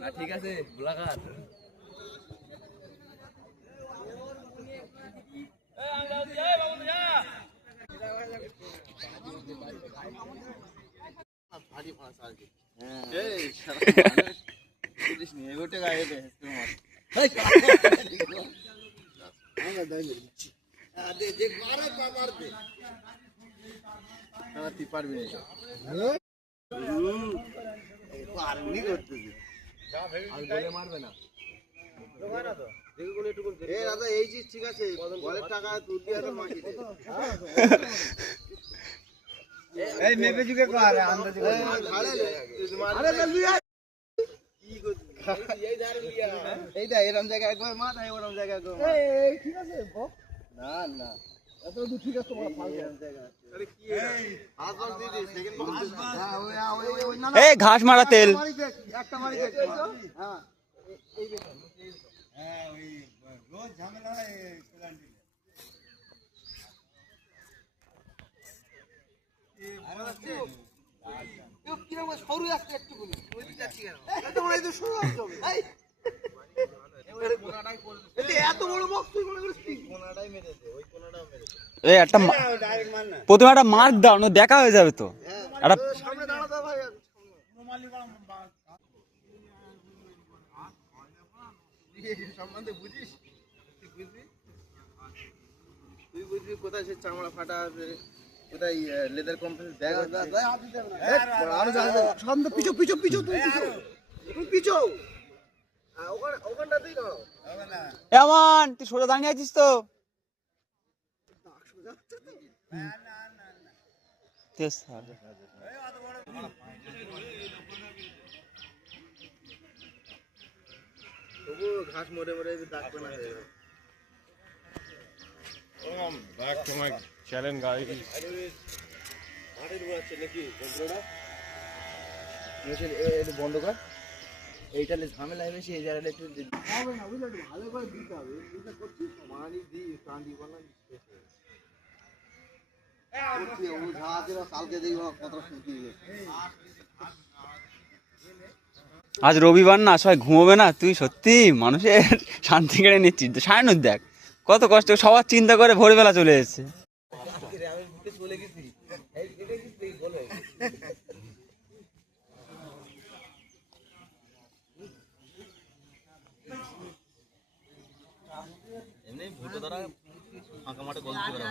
না ঠিক আছে গোলাঘাট। মারবে না এই যে ঠিক আছে বলের টাকা তুলতে হবে মাটিতে এই মেপে যুগে করে আন্দাজ করে আরে জলদি আয় কি করছিস এই ধারে লিয়া এই দা এরকম জায়গায় একবার মার আর ওরকম জায়গায় একবার মার এই ঠিক আছে না না এত দূর ঠিক আছে তোমার ফাল জায়গা আরে কি এই হাত দিদি সেকেন্ড বল হ্যাঁ ওই না এই ঘাস মারা তেল একটা মারি দেখ হ্যাঁ এই বেটা হ্যাঁ ওই রোজ ঝামেলা হয় প্ল্যান্টে সরু আসছে একটু বলি ওই দিকে যাচ্ছি কেন তোমার এই তো সরু আসছে এত বড় বক্স তুই মনে করিস কি কোনাটাই মেরেছে ওই কোনাটাও মেরেছে এই একটা ডাইরেক্ট মার না প্রথমে একটা মার্ক দাও না দেখা হয়ে যাবে তো একটা সামনে দাঁড়াতে ভাই সম্বন্ধে বুঝিস তুই বুঝবি কোথায় সে চামড়া ফাটা আছে কোথায় লেদার কোম্পানির ব্যাগ সামনে পিছু পিছু পিছু তুই পিছু পিছু ওখানটাতেই দাঁড়াও এমন তুই সোজা দাঁড়িয়ে আছিস তো ঘাস মরে মরে দাগ বানা হয়ে গেল back to my challenge guys মাটির উপর আছে নাকি যন্ত্রটা এটা বন্ধ কর এইটা ঝামেলা বেশি এই জায়গাটা একটু হবে না বুঝলি ভালো করে দিতে হবে এটা করছিস মানি দি টান দিব না ও ঝাঁজের কালকে দেখব কত শুকিয়ে গেছে আজ রবিবার না সবাই ঘুমোবে না তুই সত্যি মানুষের শান্তি কেড়ে নিচ্ছিস সায়ন দেখ কত কষ্ট সবার চিন্তা করে ভোরবেলা চলে এসেছে চলে গেছি এমনি ভুটো দ্বারা ফাঁকা মাঠে গোল দিতে পারা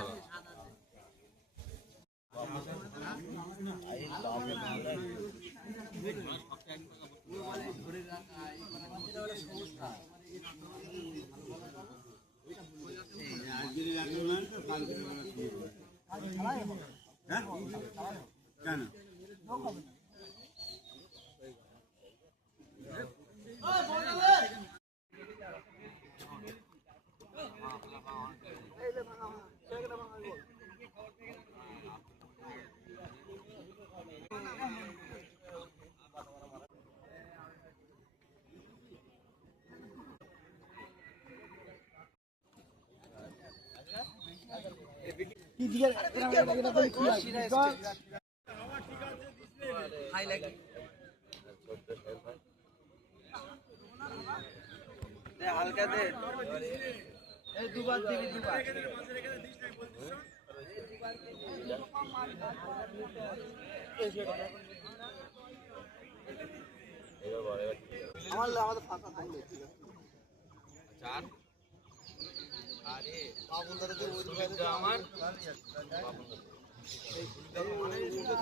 হালকা দে এই দুবার দিবি দুবার আমাদের ফাঁকা থাকলে ঠিক আছে চার আরে বাবুল দাদা যে ওই দিকে আমার বাবুল দাদা এই ফুলটা মানে শুনতে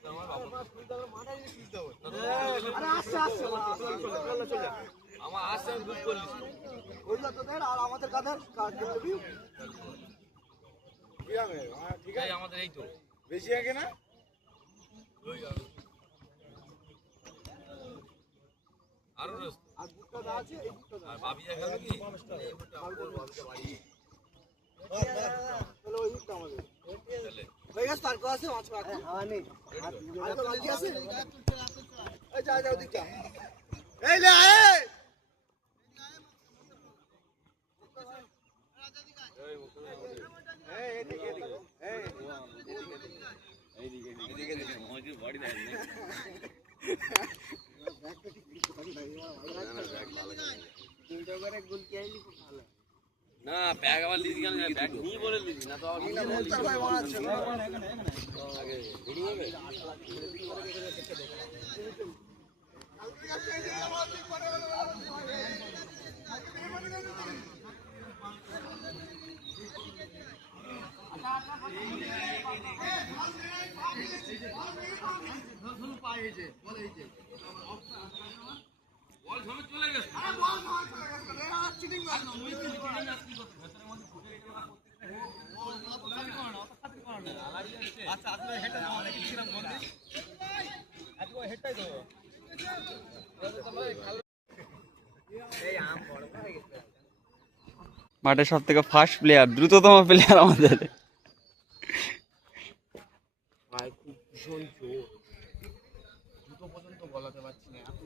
তো আমার বাবা ফুলটা মাথায় নিয়ে দিতে হবে আরে আস্তে আস্তে চলে আমার আস্তে বুক করলিস ওইটা তো দেন আর আমাদের কাঁধের কাজ করবি কি হবে ঠিক আছে আমাদের এই তো বেশি আগে না আর বুকটা দা আছে এই বুকটা দা আর বাবি জায়গা কি এই বুকটা বাবিকে বাড়ি চলো ওই বুকটা আমাদের হয়ে গেছে তার কাছে মাছ রাখো হ্যাঁ নেই আর তো জলদি আছে এই যা যাও দিকটা এই লে আয় এই এদিকে এই দুটো করে গোল কি আইলি খুব ভালো। না ব্যাগ আবার লিজ কেন ব্যাগ নিয়ে বলে লিজ না তো মাঠের সব থেকে ফাস্ট প্লেয়ার, দ্রুততম প্লেয়ার আমাদের। খুব ভীষণ জোর দুটো পর্যন্ত বলাতে পারছি না এত